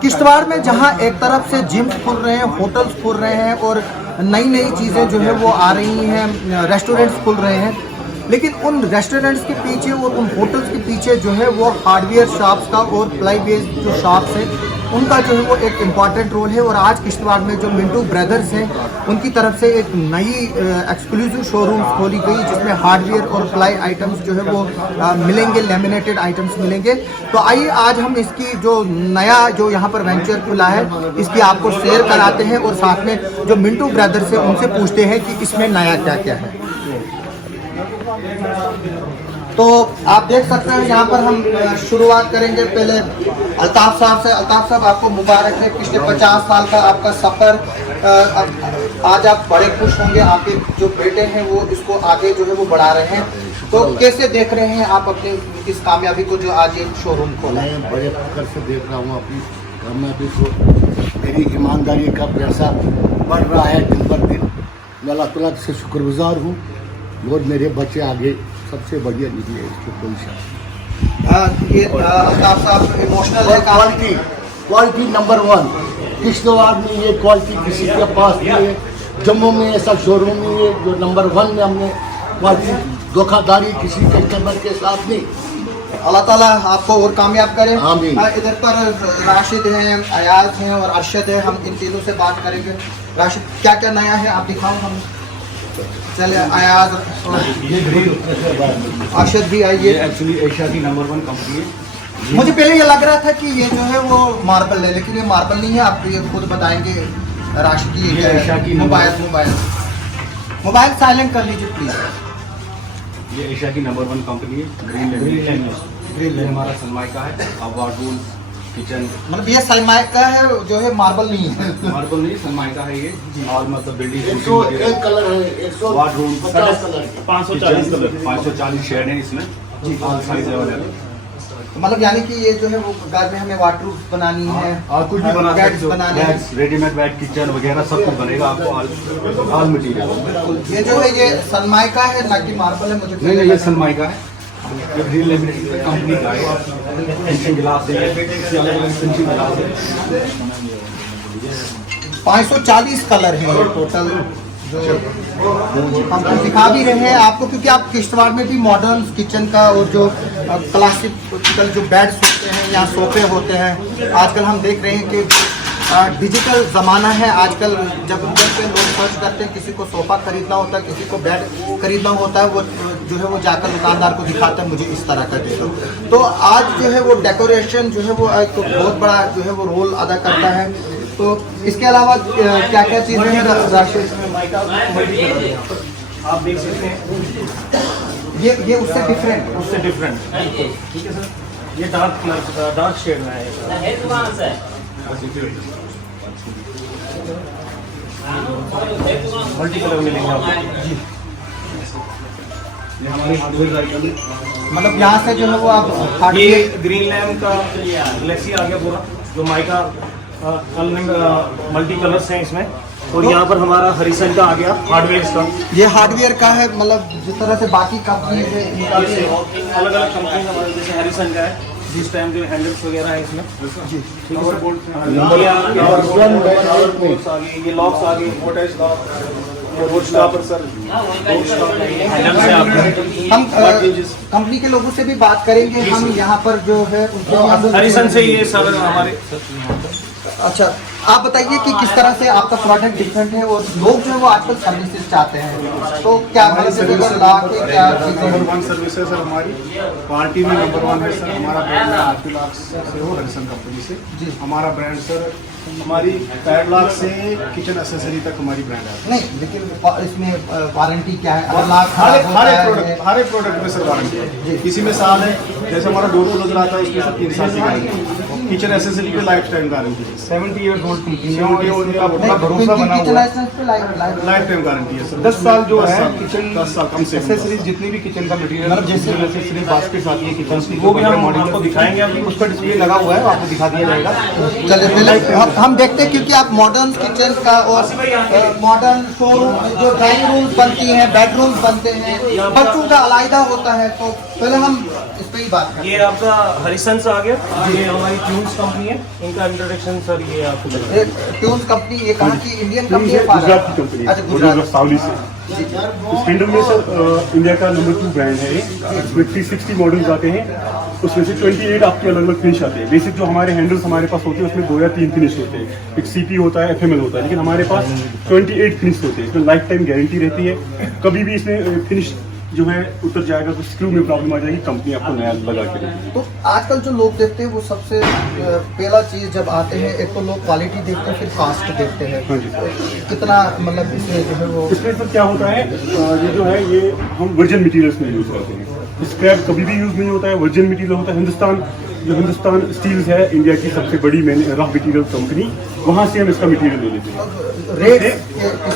किश्तवाड़ में जहां एक तरफ से जिम्स खुल रहे हैं, होटल्स खुल रहे हैं और नई नई चीज़ें जो है वो आ रही हैं, रेस्टोरेंट्स खुल रहे हैं, लेकिन उन रेस्टोरेंट्स के पीछे और उन होटल्स के पीछे जो है वो हार्डवेयर शॉप्स का और प्लाई बेस्ड जो शॉप्स हैं उनका जो है वो एक इम्पॉर्टेंट रोल है। और आज किश्तवाड़ में जो मिंटू ब्रदर्स हैं उनकी तरफ से एक नई एक्सक्लूसिव शोरूम खोली गई जिसमें हार्डवेयर और प्लाई आइटम्स जो है वो मिलेंगे, लेमिनेटेड आइटम्स मिलेंगे। तो आइए आज हम इसकी जो नया जो यहाँ पर वेंचर खुला है इसकी आपको शेयर कराते हैं और साथ में जो मिंटू ब्रदर्स है उनसे पूछते हैं कि इसमें नया क्या क्या है। तो आप देख सकते हैं यहाँ पर हम शुरुआत करेंगे पहले अल्ताफ साहब से। अल्ताफ साहब, आपको मुबारक है, पिछले 50 साल का आपका सफ़र, आज आप बड़े खुश होंगे, आपके जो बेटे हैं वो इसको आगे जो है वो बढ़ा रहे हैं। तो कैसे देख रहे हैं आप अपनी इस कामयाबी को जो आज एक शोरूम खोला है? मैं बड़े फख्र से देख रहा हूँ अपनी कामयाबी को। मेरी ईमानदारी का पैसा बढ़ रहा है दिन पर दिन। मैं अल्लाह ताला से शुक्रगुजार हूँ और मेरे बच्चे आगे सबसे बढ़िया निकले, इसको कोई शक। ये अल्ताफ साहब इमोशनल है। क्वालिटी नंबर 1 किश्तवाड़ में, ये क्वालिटी किसी के पास नहीं है। जम्मू में ऐसा शोरूम नहीं है जो नंबर 1 में हमने क्वालिटी, धोखाधड़ी किसी कस्टमर के साथ नहीं। अल्लाह ताला आपको और कामयाब करें। आमीन। इधर पर राशिद हैं, अयाज हैं और अरशद है, हम इन तीनों से बात करेंगे। राशिद, क्या क्या नया है आप दिखाओ हम। चले अयाज, अरशद भी आइए। एक्चुअली एशिया की नंबर 1 कंपनी है। मुझे पहले ये लग रहा था कि ये जो है वो मार्बल है, लेकिन ये मार्बल नहीं है। आप ये खुद बताएंगे राशिद जी। ये एशिया की मोबाइल साइलेंट कर लीजिए प्लीज। ये एशिया की नंबर 1 कंपनी है। ग्रीन लैंड हमारा सनमाइका है। वार्डरोब, किचन, मतलब ये सनमाइका है जो है, मार्बल नहीं है। मार्बल नहीं, सनमाइका है ये। और मतलब बिल्डिंग एक कलर है, 150 कलर, 540 शेड है इसमें जी। All size available. तो मतलब यानी कि ये जो है वो घर में हमें वाटरूफ बनानी है और कुछ भी बना बेड्स बनाने हैं, रेडीमेड बेड, किचन वगैरह सब कुछ बनेगा आपको। All material. ये जो है ये सनमाइका है ना कि मार्बल है? मुझे नहीं, ये सनमाइका है। ये ग्रीन लिमिटेड कंपनी का है। फिनिशिंग ग्लास है, अलग-अलग फिनिशिंग ग्लास है। 540 कलर है ये टोटल जो हम दिखा भी रहे हैं आपको, क्योंकि आप किश्तवाड़ में भी मॉडर्न किचन का और जो क्लासिकल जो बेड्स होते हैं या सोफे होते हैं, आजकल हम देख रहे हैं कि डिजिटल ज़माना है। आजकल जब गूगल पे लोग सर्च करते हैं, किसी को सोफ़ा खरीदना होता है, किसी को बेड खरीदना होता है, वो जो है वो जाकर दुकानदार को दिखाता है मुझे इस तरह का दे दो। तो आज जो है वो डेकोरेशन जो है वो एक बहुत बड़ा जो है वो रोल अदा करता है। तो इसके अलावा क्या क्या चीज़ें हैं राशिद? आप देख सकते हैं ये उससे डिफरेंट ठीक है सर। ये डार्क कलर, डार्क शेड में है। मल्टी कलर मिलेंगे आपको जी। ये हमारी हार्डवेयर आइटम है। मतलब यहाँ से जो है वो आप ये ग्रीन लैम्प का ग्लेसी आ गया पूरा, जो माइका मल्टी कलर्स हैं इसमें। और यहाँ पर हमारा हरिसन का आ गया हार्डवेयर का। ये हार्डवेयर का है, मतलब जिस तरह से बाकी कंपनी से अलग अलग कंपनी हमारे, जैसे हरिसन का है जिस टाइम जो हैंडल्स वगैरह है इसमें जी। ये लॉक्स आ गए, मोटर्स लॉक, हम कंपनी के लोगों से भी बात करेंगे। हम यहाँ पर जो है हरिसन से ये सर हमारे। अच्छा, आप बताइए कि किस तरह से आपका प्रोडक्ट डिफरेंट है और लोग जो है वो आजकल सर्विसेज चाहते हैं, तो क्या क्या नंबर 1 सर्विस है सर हमारी। पार्टी में नंबर 1 है सर हमारा ब्रांड। आर्टिलॉक्स से हो, हरिसन कंपनी से जी। हमारा ब्रांड सर हमारी पैडलॉक से किचन एक्सेसरी तक हमारी ब्रांड है। नहीं, लेकिन इसमें वारंटी क्या है? हर एक प्रोडक्ट में सर वारंटी है। किसी में साल है, जैसे हमारा डोर क्लोजर आता है उसमें सर 3 साल की गारंटी। किचन एक्सेसरी पे लाइफ टाइम गारंटी है। 70 इयर्स ओल्ड कंपनी का अपना भरोसा बना हुआ है। लाइफ टाइम गारंटी है सर। 10 साल जो है किचन 10 साल कम से एक्सेसरीज, जितनी भी किचन का मटेरियल, जैसे एक्सेसरी बास्केट्स आती है किचन की, वो भी हम आपको दिखाएंगे। अभी उस पर डिस्प्ले लगा हुआ है, आपको दिखा दिया जाएगा। चलिए हम देखते हैं, क्योंकि आप मॉडर्न किचन का और मॉडर्न शोरूम जो ड्राइंग रूम्स बनती हैं, बेडरूम्स बनते हैं, बच्चों का अलग होता है, तो पहले हम पे ही बात करें। ये आपका हरिसंस आ गया, ये हमारी ट्यून्स कंपनी है, इनका इंट्रोडक्शन सर ये आपको बताएं। ये ट्यून्स कंपनी, ये कहाँ की इंडियन कंपनी है? गुजरात की कंपनी अच्छा, गुजरात। सावली से। इस किंडल में सर इंडिया का नंबर 2 ब्रांड है ये। इसमें 360 मॉडल्स आते हैं, उसमें से 28 आपके अलग अलग फिनिश आते हैं। बेसिक जो हमारे हैंडल्स हमारे पास होते हैं उसमें 2 या 3 फिनिश होते हैं, एक सीपी होता है, FML होता है, लेकिन हमारे पास 28 फिनिश होते हैं। इसमें लाइफ टाइम गारंटी रहती है, कभी भी इसमें फिनिश जो है उतर जाएगा तो स्क्रू में प्रॉब्लम आ जाएगी, कंपनी आपको नया लगा के देगी। तो आजकल जो लोग देखते हैं वो सबसे पहला चीज जब आते हैं, एक तो लोग क्वालिटी देखते हैं, फिर कास्ट देखते हैं। हाँ जी। कितना मतलब इसमें जो है वो इसमें सर क्या होता है, ये जो है ये हम वर्जन मटेरियल्स में यूज़ करते हैं। स्क्रैप कभी भी यूज़ नहीं होता है, वर्जन मटेरियल होता है। हिंदुस्तान स्टील्स है इंडिया की सबसे बड़ी रॉ मटेरियल कंपनी, वहाँ से हम इसका मटेरियल ले लेते हैं।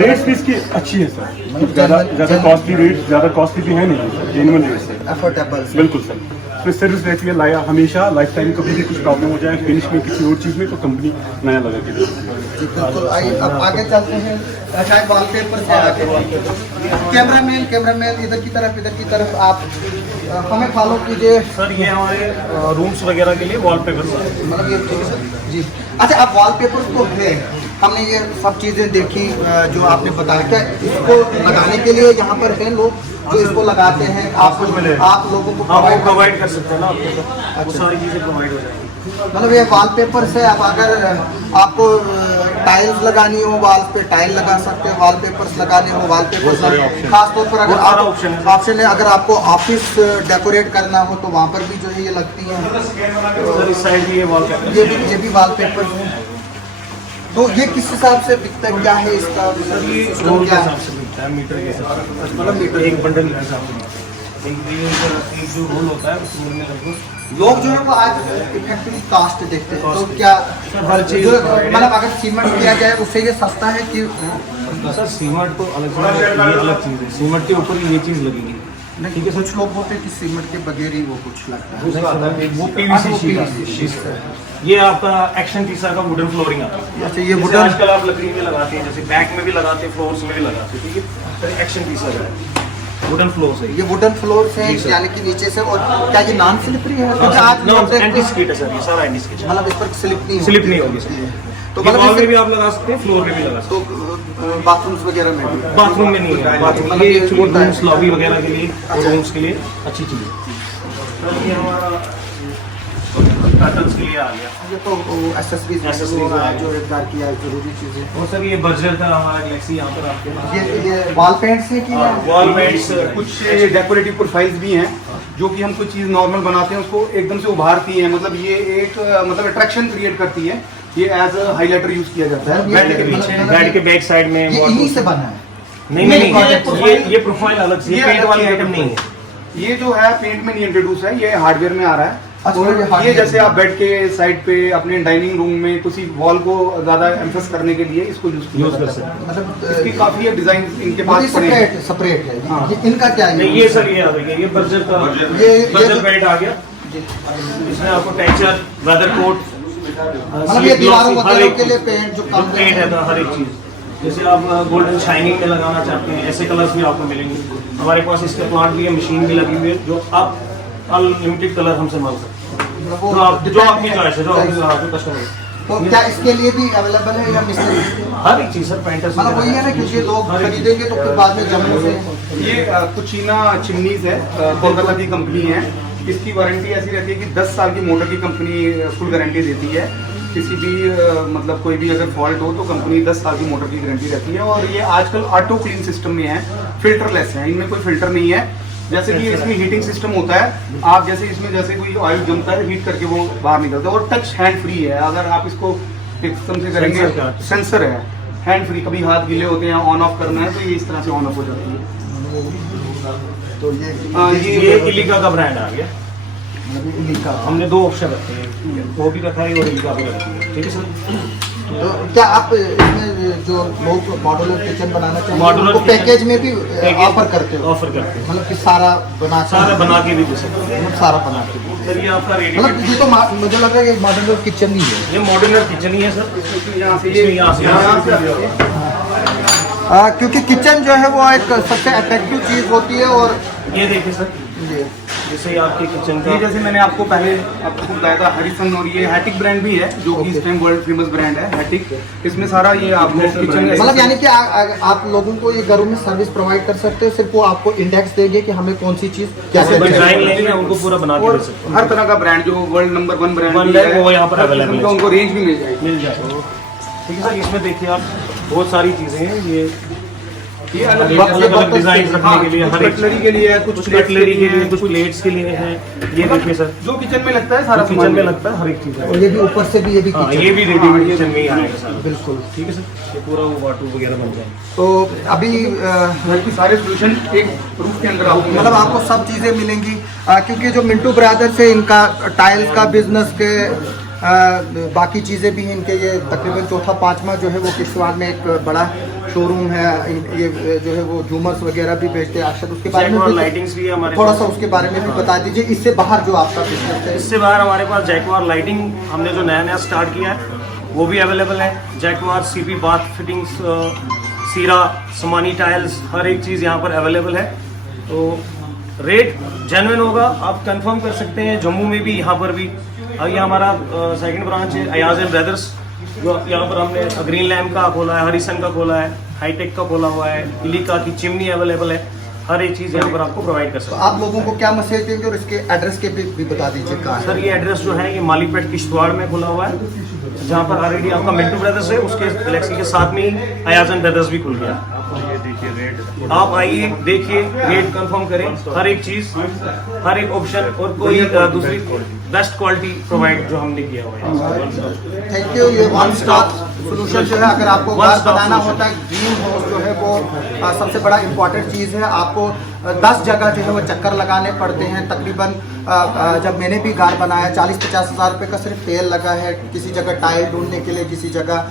रेट्स भी इसकी अच्छी है सर, मतलब ज़्यादा कॉस्टली रेट, ज़्यादा कॉस्टली भी है नहीं, जेन्युइन रेट्स है, अफोर्डेबल। बिल्कुल सर। इसमें सर्विस रहती है लाया हमेशा, लाइफ टाइम, कभी भी कुछ प्रॉब्लम हो जाए फिनिश में किसी और चीज़ में तो कंपनी नया लगा के देती है। तो आइए अब आगे चलते हैं, शायद वॉलपेपर से आगे। कैमरामैन इधर की तरफ आप हमें फॉलो कीजिए। सर ये हमारे रूम्स वगैरह के लिए वॉलपेपर मतलब ये जी। अच्छा, आप वॉलपेपर तो है, हमने ये सब चीज़ें देखी जो आपने बताया, क्या इसको लगाने के लिए यहाँ पर है लोग जो इसको लगाते हैं? आप लोगों को प्रोवाइड कर सकते हैं ना आपको, वो सारी चीज़ें प्रोवाइड हो जाएंगी। मतलब ये वॉलपेपर से आप अगर आपको टाइल्स लगानी हो वॉल पे टाइल लगा सकते हो, वॉलपेपर्स लगाने हो वॉलपेपर, खासतौर पर अगर आप ऑप्शन है, अगर आपको ऑफिस डेकोरेट करना हो तो वहाँ पर भी जो है ये लगती है। सर इस साइड ये वॉलपेपर, ये भी वॉलपेपर है। तो ये किस हिसाब से बिकता है, क्या है इसका सर ये सिस्टम रोल के क्या है? हिसाब से मिलता है, मीटर के हिसाब से, मतलब मीटर एक बंडल के हिसाब से मिलता है। एक जो रोल होता है उसमें लगभग लोग जो है वो आज इफेक्टिवली कास्ट देखते हैं, तो क्या हर चीज़ मतलब अगर सीमेंट किया जाए उससे ये सस्ता है कि सर सीमेंट तो अलग चीज़ है, ये अलग चीज़ है, सीमेंट के ऊपर ही ये चीज़ लगेगी। नहीं? कि कुछ लोग बोलते हैं कि सीमेंट के बगैर ही वो कुछ लगता है। वो अच्छा, PVC वो शीट है। ये आपका एक्शन तीसरा का वुडन फ्लोरिंग आता है। अच्छा, ये जैसे वुडन आजकल आप लकड़ी में लगाते हैं, जैसे बैक में भी लगाते हैं, फ्लोर्स में भी लगाते हैं, ठीक है। फिर एक्शन तीसरा है वुडन फ्लोर से, ये वुडन फ्लोर से जी सर। यानी कि नीचे से। और क्या ये नॉन स्लिपरी है? क्योंकि आज लोग देखते एंटी हैं स्किड है सर, ये सारा एंटी स्किड है, मतलब इस पर स्लिप नहीं स्लिप होती। नहीं होगी सर। तो तो मतलब वॉल में इसे- भी आप लगा सकते हैं, फ्लोर में भी लगा सकते तो बाथरूम्स वगैरह में भी हैं। बाथरूम में नहीं है, बाथरूम मतलब ये ये एक्चुअली होता है। रूम्स लॉबी वगैरह के लिए और रूम्स के लिए अच्छी चीज़ है। सर ये हमारा कर्टन्स के लिए आ गया, ये तो एक्सेसरीज Accessories में जो रोजगार की है जरूरी चीजें। और सर ये बर्जर का हमारा गैलेक्सी यहाँ पर आपके पास। ये वॉल पेंट से की है? वॉल पेंट्स कुछ डेकोरेटिव प्रोफाइल्स भी हैं जो कि हम कोई चीज़ नॉर्मल बनाते हैं उसको एकदम से उभारती हैं, मतलब ये एक मतलब अट्रैक्शन क्रिएट करती है। ये एज अ हाईलाइटर यूज किया जाता है। बेड के पीछे, बेड के बैक साइड में ये इन्हीं से बना है? नहीं, ये प्रोफाइल अलग से, ये पेंट वाली आइटम नहीं है। ये जो है पेंट में नहीं इंट्रोड्यूस है, ये हार्डवेयर में आ रहा है। अच्छा, और ये hardware ये जैसे में। आप बेड के साइड पे अपने डाइनिंग रूम में किसी वॉल को ज्यादा एम्फेस करने के लिए इसको यूज किया यूज कर जाता सकते है। मतलब इसकी काफी डिजाइन इनके पास पड़े हैं। सेपरेट है। हाँ। ये इनका क्या है? नहीं ये सर ये आ गया, ये बर्जर का बर्जर जो- बेल्ट आ गया। इसमें आपको टेक्सचर, वेदर कोट, मतलब ये दीवारों वगैरह के लिए पेंट जो काम पेंट है ना, हर एक चीज। जैसे आप गोल्डन शाइनिंग में लगाना चाहते हैं, ऐसे कलर्स भी आपको मिलेंगे हमारे पास। इसके प्लांट भी है, मशीन भी लगी हुई है, जो आप अनलिमिटेड कलर हमसे मांग सकते हैं, वो जो आपकी चॉइस है, जो कस्टमर। तो क्या इसके लिए भी अवेलेबल है या मिस्त्री? हर एक चीज सर, पेंटर्स मतलब वही है ना, क्योंकि लोग खरीदेंगे तो फिर बाद में जम्मू से। ये कुचीना चिमनीज है, कोलकाता की कंपनी है। इसकी वारंटी ऐसी रहती है कि 10 साल की मोटर की कंपनी फुल गारंटी देती है। किसी भी मतलब कोई भी अगर फॉल्ट हो तो कंपनी 10 साल की मोटर की गारंटी रहती है। और ये आजकल ऑटो क्लीन सिस्टम में है, फिल्टरलेस है, इनमें कोई फिल्टर नहीं है। जैसे कि इसमें हीटिंग सिस्टम होता है, आप जैसे इसमें जैसे कोई ऑयल जमता है हीट करके वो बाहर निकलता है। और टच हैंड फ्री है, अगर आप इसको एकदम से करेंगे, सेंसर है, हैंड फ्री। कभी हाथ गीले होते हैं, ऑन ऑफ करना है तो ये इस तरह से ऑन ऑफ हो जाती है। तो ये इलिका का ब्रांड आ गया। इनका हमने 2 ऑप्शन रखे हैं, वो भी रखा है और इलिका भी रखी है, ठीक है सर। तो क्या आप इसमें जो लोग मॉड्यूलर किचन बनाना चाहेंगे मॉड्यूलर उनको पैकेज में भी पैकेज ऑफर करते हो? ऑफर करते हैं, मतलब कि सारा सारा बना के भी दे सकते हैं। मतलब सारा बना के भी। सर ये आपका रेडी, मतलब ये तो मुझे लग रहा है कि मॉड्यूलर किचन ही है। ये मॉड्यूलर किचन ही है सर। यहाँ से इसमें यहाँ से क्योंकि किचन जो है वो एक सबसे अट्रैक्टिव चीज़ होती है। और ये देखिए सर, ये जैसे आपके किचन का ये जैसे मैंने आपको पहले आपको बताया था हरिसन, और ये हैटिक ब्रांड भी है जो कि इस टाइम वर्ल्ड फेमस ब्रांड है हैटिक। इसमें सारा ये आपको किचन मतलब यानी कि आप लोगों को ये घरों में सर्विस प्रोवाइड कर सकते हो, सिर्फ वो आपको इंडेक्स देंगे कि हमें कौन सी चीज कैसे डिजाइन लेंगे उनको पूरा बना के और दे सकते हर तरह का ब्रांड जो वर्ल्ड नंबर 1 ब्रांड One भी है, वो यहाँ पर हर available किस्म का है। उनको रेंज भी मिल जाएगी। मिल जाए। ठीक है सर, इसमें देखिए आप बहुत सारी चीजें हैं, ये अलग अलग डिजाइन रखने के लिए, हर एक कटलरी के लिए है, कुछ कटलरी के लिए, कुछ प्लेट्स के लिए है। ये देखिए सर, जो किचन में लगता है सारा किचन सामान में लगता है हर एक चीज है। और ये भी ऊपर से भी ये भी हाँ, kitchen। ये भी रेडीमेड किचन में ही आएगा सर। बिल्कुल। ठीक है सर, ये पूरा वो वाटू वगैरह बन जाए। तो अभी बल्कि सारे सोल्यूशन एक रूफ के अंदर आपको मतलब आपको सब चीज़ें मिलेंगी, क्योंकि जो मिंटू ब्रदर्स है इनका टाइल्स का बिजनेस के बाकी चीज़ें भी हैं इनके। ये तकरीबन चौथा पांचवा जो है वो किश्तवाड़ में एक बड़ा शोरूम है। ये जो है वो झूमर्स वगैरह भी बेचते हैं अक्सर, उसके बारे में लाइटिंग्स भी है हमारे थोड़ा पास। सा उसके बारे में भी बता दीजिए। इससे बाहर जो आपका बिजनेस है, इससे बाहर हमारे पास जैकवार लाइटिंग हमने जो नया नया स्टार्ट किया है वो भी अवेलेबल है। जैकवार सीपी बाथ फिटिंग्स, सीरा, समानी टाइल्स, हर एक चीज़ यहाँ पर अवेलेबल है। तो रेट जेन्युइन होगा, आप कंफर्म कर सकते हैं। जम्मू में भी, यहाँ पर भी। अब ये हमारा सेकंड ब्रांच है अयाज एंड ब्रदर्स, जो यहाँ पर हमने ग्रीन लैम्प का खोला है, हरिसन का खोला है, हाईटेक का खोला हुआ है, इलिका की चिमनी अवेलेबल है। हर एक चीज़ यहाँ पर आपको प्रोवाइड कर सकते तो हैं। आप लोगों को क्या मैसेज देंगे और इसके एड्रेस के भी बता दीजिए कहाँ है। सर ये एड्रेस जो है ये मालीपेट किश्तवाड़ में खुला हुआ है, जहाँ पर ऑलरेडी आपका मिंटू ब्रदर्स है, उसके गैलेक्सी के साथ में ही अयाज एंड ब्रदर्स भी खुल गया। ये देखिए रेट, आप आइए देखिए, रेट कंफर्म करें, हर एक चीज़, हर एक ऑप्शन और कोई दूसरी बेस्ट क्वालिटी प्रोवाइड जो हमने किया हुआ है। Thank you. ये वन स्टॉप सोल्यूशन जो है, अगर आपको घर बनाना होता है, ड्रीम हाउस जो है वो सबसे बड़ा इम्पोर्टेंट चीज़ है। आपको 10 जगह जो है वो चक्कर लगाने पड़ते हैं तकरीबन। जब मैंने भी घर बनाया 40-50 हज़ार रुपये का सिर्फ तेल लगा है। किसी जगह टाइल ढूंढने के लिए, किसी जगह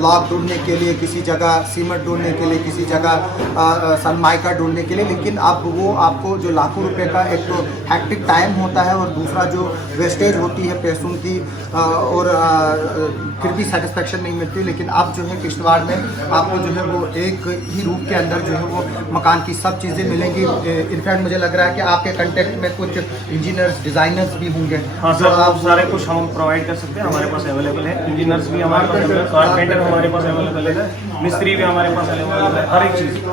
लॉक ढूंढने के लिए, किसी जगह सीमेंट ढूंढने के लिए, किसी जगह सनमाइका ढूंढने के लिए। लेकिन अब वो आपको जो लाखों रुपए का एक तो हैक्टिक टाइम होता है और दूसरा जो वेस्टेज होती है पैसों की, और फिर भी सेटिस्फेक्शन नहीं मिलती। लेकिन अब जो है किश्तवाड़ में आपको जो है वो एक ही रूम के अंदर जो है वो मकान की सब चीज़ें मिलेंगी। इनफैक्ट मुझे लग रहा है कि आपके कंटेक्ट में कुछ इंजीनियर्स, डिज़ाइनर्स भी होंगे। हाँ सर, आप सारे कुछ हम प्रोवाइड कर सकते हैं, हमारे पास अवेलेबल है। इंजीनियर्स भी हमारे पास अवेलेबल है, कारपेंटर हमारे पास अवेलेबल है, मिस्त्री भी हमारे पास अवेलेबल है, हर एक चीज़।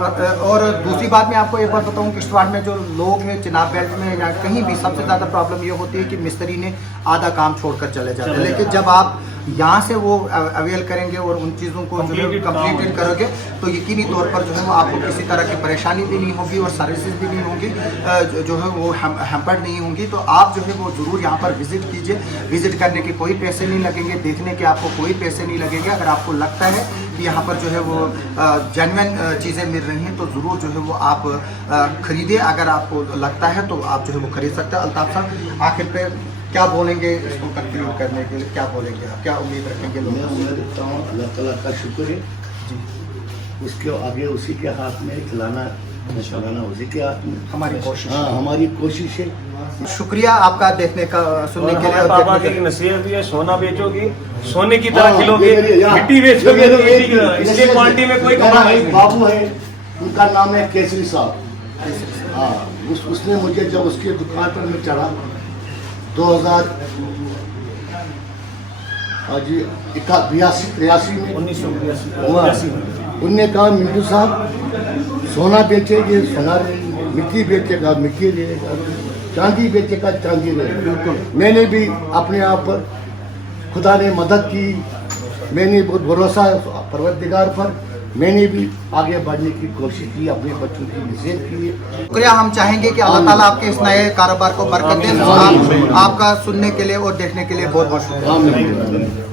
और दूसरी बात मैं आपको एक बात बताऊं, किश्तवाड़ में जो लोग हैं चिनाब बेल्ट में या कहीं भी, सबसे ज़्यादा प्रॉब्लम ये होती है कि मिस्त्री ने आधा काम छोड़कर चले जाते हैं। लेकिन जब आप यहाँ से वो अवेल करेंगे और उन चीज़ों को जो है कंप्लीटेड करोगे तो यकीनी तौर पर जो है वो आपको किसी तरह की परेशानी भी नहीं होगी और सर्विसेज भी नहीं होंगी, जो है वो हैम्पर्ड नहीं होंगी। तो आप जो है वो ज़रूर यहाँ पर विज़िट कीजिए। विज़िट करने के कोई पैसे नहीं लगेंगे, देखने के आपको कोई पैसे नहीं लगेंगे। अगर आपको लगता है कि यहाँ पर जो है वो जेन्युइन चीज़ें मिल रही हैं तो ज़रूर जो है वो आप ख़रीदें। अगर आपको लगता है तो आप जो है वो ख़रीद सकते हैं। अल्ताफ़ साहब, आखिर पे क्या बोलेंगे इसको कंक्लूड करने के लिए? क्या बोलेंगे आप, क्या उम्मीद रखेंगे मैं लोगों से? उम्मीद रखता हूँ अल्लाह ताला का शुक्र है जी, उसके आगे उसी के हाथ में चलाना उसी के हाथ में हमारी कोशिश। हाँ, हमारी कोशिश है। शुक्रिया आपका देखने का, सुनने के लिए हमारे और पापा देखने की का। नसीहत भी है, सोना बेचोगे सोने की तरह हाँ, खिलोगे, ये मेरे यहाँ- मिट्टी बेचोगे ये तो मेरे मिट्टी की तरह। एक- इसके क्वालिटी में कोई मेरा कमाल एक नहीं। बाबू है, उनका नाम है केसरी साहब। हाँ, उसने मुझे जब उसकी दुकान पर मैं चढ़ा 1982-83 में 1982 उनने कहा मिंटू साहब सोना बेचेंगे सोना लेंगे, मिट्टी बेचेगा मिट्टी लेगा, चांदी बेचेगा चांदी लेगा। बिल्कुल, मैंने भी अपने आप पर खुदा ने मदद की, मैंने बहुत भरोसा परवरदिगार पर, मैंने भी आगे बढ़ने की कोशिश की, अपने बच्चों की नसीहत की। शुक्रिया। हम चाहेंगे कि अल्लाह ताला आपके इस नए कारोबार को बरकत दे। आपका सुनने के लिए और देखने के लिए बहुत बहुत शुक्रिया। आमीन।